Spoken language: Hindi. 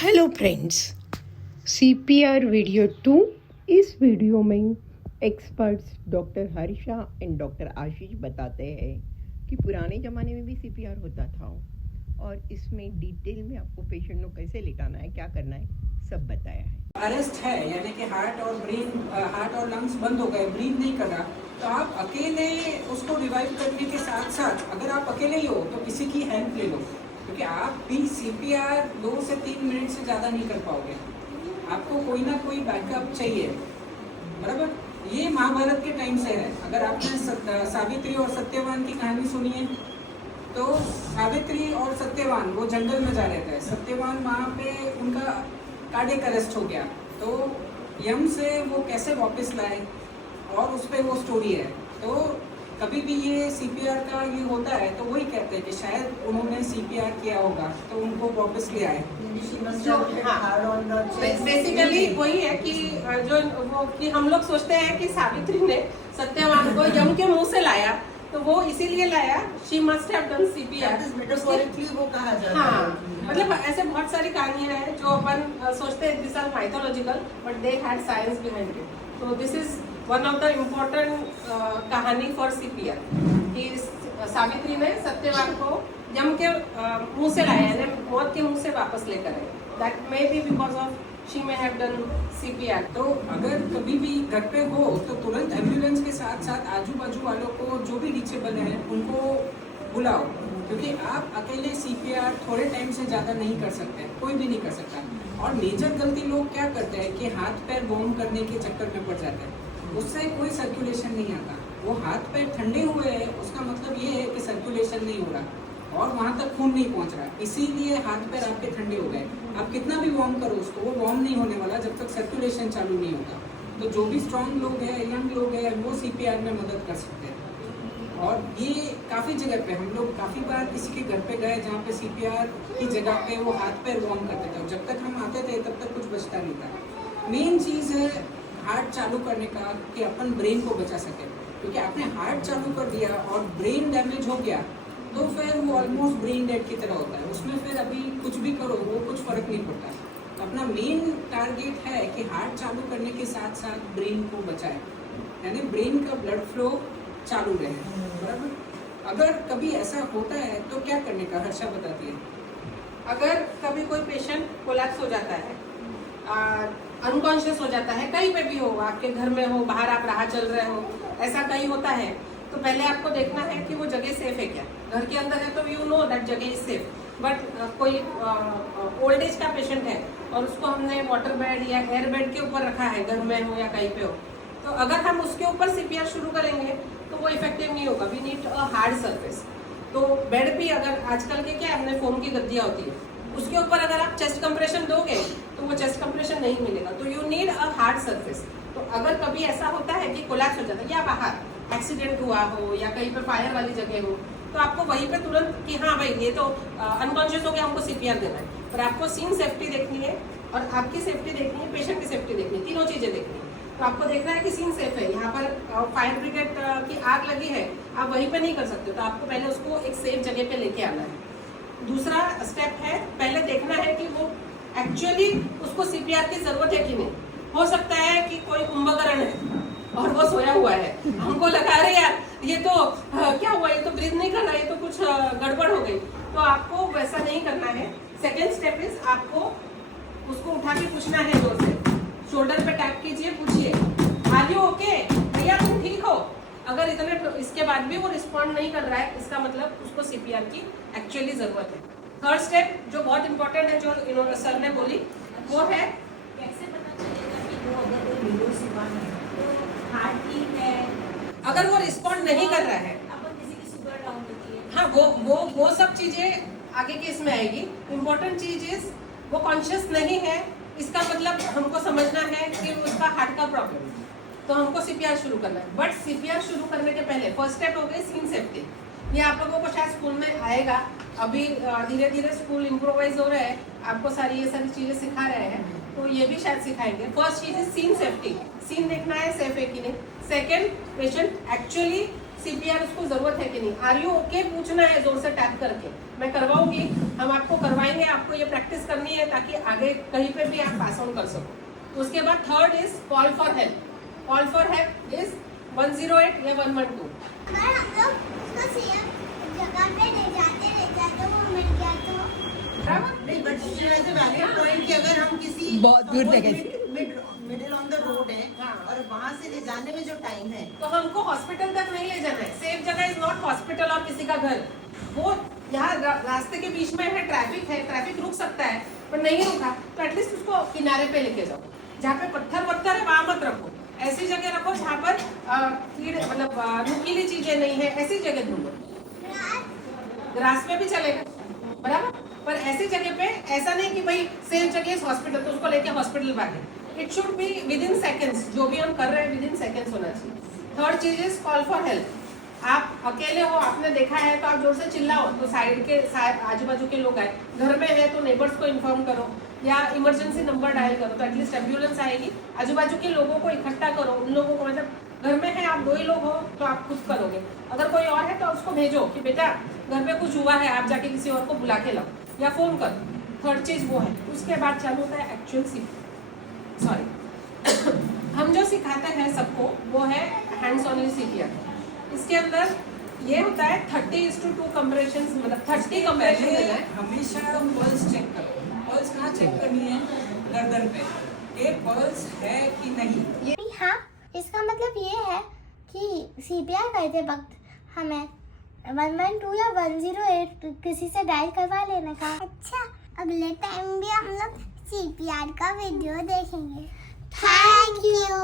Hello friends, CPR video 2। इस वीडियो में experts doctor Harsha and doctor Ashish बताते हैं कि पुराने ज़माने में भी CPR होता था और इसमें डिटेल में आपको पेशेंट को कैसे लिटाना है, क्या करना है, सब बताया है। अरेस्ट है यानी कि हार्ट और लंग्स बंद हो गए, ब्रीथ नहीं कर रहा, तो आप अकेले उसको रिवाइव करने के साथ साथ अगर आप अकेले ही हो तो किसी की हेल्प ले लो, क्योंकि आप भी CPR 2 से 3 मिनट से ज़्यादा नहीं कर पाओगे। आपको कोई ना कोई बैकअप चाहिए, बराबर। ये महाभारत के टाइम से है। अगर आपने सावित्री और सत्यवान की कहानी सुनी है तो सावित्री और सत्यवान वो जंगल में जा रहे थे। सत्यवान वहाँ पे उनका कार्डियक अरेस्ट हो गया, तो यम से वो कैसे वापस लाए और उस पर वो स्टोरी है। तो कभी भी ये CPR का ये होता है तो वही कहते हैं कि शायद उन्होंने CPR किया होगा तो उनको वापस ले आए। बेसिकली वही है कि जो वो कि हम लोग सोचते हैं कि सावित्री ने सत्यवान को यम के मुंह से लाया, तो वो इसीलिए लाया, she must have done CPR। वो कहा जाता है। हाँ, मतलब ऐसे बहुत सारी कहानियां हैं जो अपन सोचते हैं this are mythological, but they had science behind it. तो this is one of the important कहानी फॉर CPR कि सावित्री ने सत्यवान को यम के मुंह से लाया, यानी मौत के मुंह से वापस लेकर आए। That may be because of she may have done CPR। तो अगर कभी भी घर पे हो तो तुरंत एम्बुलेंस के साथ साथ आजू बाजू वालों को जो भी रीचेबल है उनको बुलाओ, क्योंकि आप अकेले CPR थोड़े टाइम से ज़्यादा नहीं कर सकते, कोई भी नहीं कर सकता। और मेजर गलती लोग क्या करते हैं कि हाथ पैर वार्म करने के चक्कर में पड़ जाते हैं, उससे कोई सर्कुलेशन नहीं आता। वो हाथ पैर ठंडे हुए हैं उसका मतलब ये है कि सर्कुलेशन नहीं हो रहा और वहाँ तक खून नहीं पहुँच रहा, इसीलिए हाथ पैर आपके ठंडे हो गए। आप कितना भी वार्म करो उसको, वो वार्म नहीं होने वाला जब तक सर्कुलेशन चालू नहीं होता। तो जो भी स्ट्रॉन्ग लोग हैं, यंग लोग हैं, वो CPR में मदद कर सकते हैं। और ये काफ़ी जगह पे हम लोग काफ़ी बार किसी के घर पे गए जहाँ पे CPR की जगह पे वो हाथ पैर वार्म करते थे, और जब तक हम आते थे तब तक कुछ बचता नहीं था। मेन चीज़ है हार्ट चालू करने का कि अपन ब्रेन को बचा सके, क्योंकि आपने हार्ट चालू कर दिया और ब्रेन डैमेज हो गया तो फिर वो ऑलमोस्ट ब्रेन डेड की तरह होता है। उसमें फिर अभी कुछ भी करो वो कुछ फ़र्क नहीं पड़ता। तो अपना मेन टारगेट है कि हार्ट चालू करने के साथ साथ ब्रेन को बचाए, यानी ब्रेन का ब्लड फ्लो चालू रहे, बराबर। अगर कभी ऐसा होता है तो क्या करने का, हर्षा बताती है। अगर कभी कोई पेशेंट कोलैप्स हो जाता है, अनकॉन्शियस हो जाता है, कहीं पे भी हो, आपके घर में हो, बाहर आप राह चल रहे हो, ऐसा कहीं होता है, तो पहले आपको देखना है कि वो जगह सेफ है क्या। घर के अंदर है तो यू नो दैट जगह इज सेफ, बट कोई ओल्ड एज का पेशेंट है और उसको हमने वाटर बेड या एयर बेड के ऊपर रखा है, घर में हो या कहीं पे हो, तो अगर हम उसके ऊपर CPR शुरू करेंगे तो वो इफेक्टिव नहीं होगा। We need a hard surface. तो बेड भी अगर आजकल के क्या हमने फोम की गद्दियाँ होती है, उसके ऊपर अगर आप चेस्ट कंप्रेशन दोगे तो वो चेस्ट कंप्रेशन नहीं मिलेगा। तो you need a hard surface. तो अगर कभी ऐसा होता है कि कोलैप्स हो जाता है या बाहर एक्सीडेंट हुआ हो या कहीं पे फायर वाली जगह हो, तो आपको वहीं पे तुरंत कि हाँ भाई ये तो अनकॉन्शियस हो गया, हमको CPR देना है। पर आपको सीन सेफ्टी देखनी है और आपकी सेफ्टी देखनी है, पेशेंट की सेफ्टी देखनी है, तीनों चीज़ें देखनी है। तो आपको देखना है कि सीन सेफ है, यहाँ पर फायर ब्रिगेड की आग लगी है, आप वहीं पे नहीं कर सकते, तो आपको पहले उसको एक सेफ जगह पे लेके आना है। दूसरा स्टेप है, पहले देखना है कि वो एक्चुअली उसको CPR की जरूरत है कि नहीं। हो सकता है कि कोई कुंभकर्ण है और वो सोया हुआ है, हमको लगा रहे यार ये तो क्या हुआ, ये तो ब्रीथ नहीं कर रहा, ये तो कुछ गड़बड़ हो गई, तो आपको वैसा नहीं करना है। सेकेंड स्टेप इज आपको उसको उठा के पूछना है, जोर से शोल्डर पे टैप कीजिए, पूछिए आर यू ओके, भैया तुम ठीक हो। अगर इतने इसके बाद भी वो रिस्पॉन्ड नहीं कर रहा है, इसका मतलब उसको CPR की एक्चुअली जरूरत है। थर्ड स्टेप जो बहुत इंपॉर्टेंट है, जो इन्होंने सर ने बोली, वो है कैसे पता चलेगा कि वो अगर कोई बेहोश है तो हार्ट ठीक है, अगर वो रिस्पॉन्ड नहीं कर रहा है, अपन किसी की शुगर डाउन होती है। हाँ वो सब चीजें आगे के इसमें आएगी। इम्पोर्टेंट चीज इज वो कॉन्शियस नहीं है, इसका मतलब हमको समझना है कि उसका हार्ट का प्रॉब्लम है, तो हमको CPR शुरू करना है। बट CPR शुरू करने के पहले फर्स्ट स्टेप हो गई सीन सेफ्टी। ये आप लोगों को शायद स्कूल में आएगा, अभी धीरे धीरे स्कूल इम्प्रोवाइज हो रहा है, आपको सारी ये सारी चीजें सिखा रहे हैं, तो ये भी शायद सिखाएंगे। फर्स्ट चीज इज सीन सेफ्टी, सीन देखना है सेफ है कि नहीं। सेकेंड, पेशेंट एक्चुअली CPR उसको जरूरत है कि नहीं, आर यू ओके पूछना है जोर से टैप करके, मैं करवाऊंगी, हम आपको करवाएंगे, आपको ये प्रैक्टिस करनी है ताकि आगे कहीं पे भी आप पास ऑन कर सको। उसके बाद third is call for help. Call for help is 108 या 112। अगर हम लोग उसको सेफ जगह पे ले जाते वो मिल गया तो नहीं, बट ऐसे वैलिड पॉइंट कि अगर हम किसी बहुत दूर जगह मिडिल ऑन द रोड है हाँ। और वहाँ से ले जाने में जो टाइम है, तो हमको हॉस्पिटल तक नहीं ले जाना है। सेफ जगह इज नॉट हॉस्पिटल और किसी का घर। वो यहाँ रास्ते के बीच में है, ट्रैफिक रुक सकता है, पर नहीं रुका तो एटलीस्ट उसको किनारे पे लेके जाओ। जहाँ पे पत्थर है वहां मत रखो, ऐसी जगह रखो जहाँ पर कीड़े मतलब नुकीली चीजें नहीं है, ऐसी जगह ढूंढो। ग्रास में भी चलेगा, बराबर, पर ऐसी जगह पे ऐसा नहीं कि भाई सेफ जगह इज हॉस्पिटल तो उसको लेके हॉस्पिटल भागे। It should be with in seconds, जो भी हम कर रहे हैं विद इन सेकेंड्स होना चाहिए। थर्ड चीज इज कॉल फॉर हेल्प। आप अकेले हो, आपने देखा है तो आप जोर से चिल्लाओ तो साइड के आजू बाजू के लोग आए, घर में है तो नेबर्स को इन्फॉर्म करो या इमरजेंसी नंबर डायल करो तो एटलीस्ट एम्बुलेंस आएगी। आजू बाजू के लोगों को इकट्ठा करो, उन लोगों को, मतलब घर में है आप 2 ही लोग हो तो आप खुद करोगे, अगर कोई और है तो उसको भेजो कि बेटा घर पे कुछ हुआ है, आप जाके किसी और को बुला के लाओ या फोन करो। थर्ड चीज वो है। उसके बाद चालू होता है एक्चुअल हम जो सिखाते हैं सबको वो है हैंड्स ऑन सीपीआर। इसके अंदर ये होता है 30:2 कंप्रेशन, मतलब 30 कंप्रेशन देना है। हमेशा पल्स चेक करो। पल्स कहाँ चेक करनी है? गर्दन पे, ये पल्स है कि नहीं। हाँ, इसका मतलब ये है कि सीपीआर करते वक्त हमें 112 या 108 किसी से डायल करवा लेने का। अच्छा, अगले टाइम भी हम लोग सीपीआर का वीडियो देखेंगे। Thank you.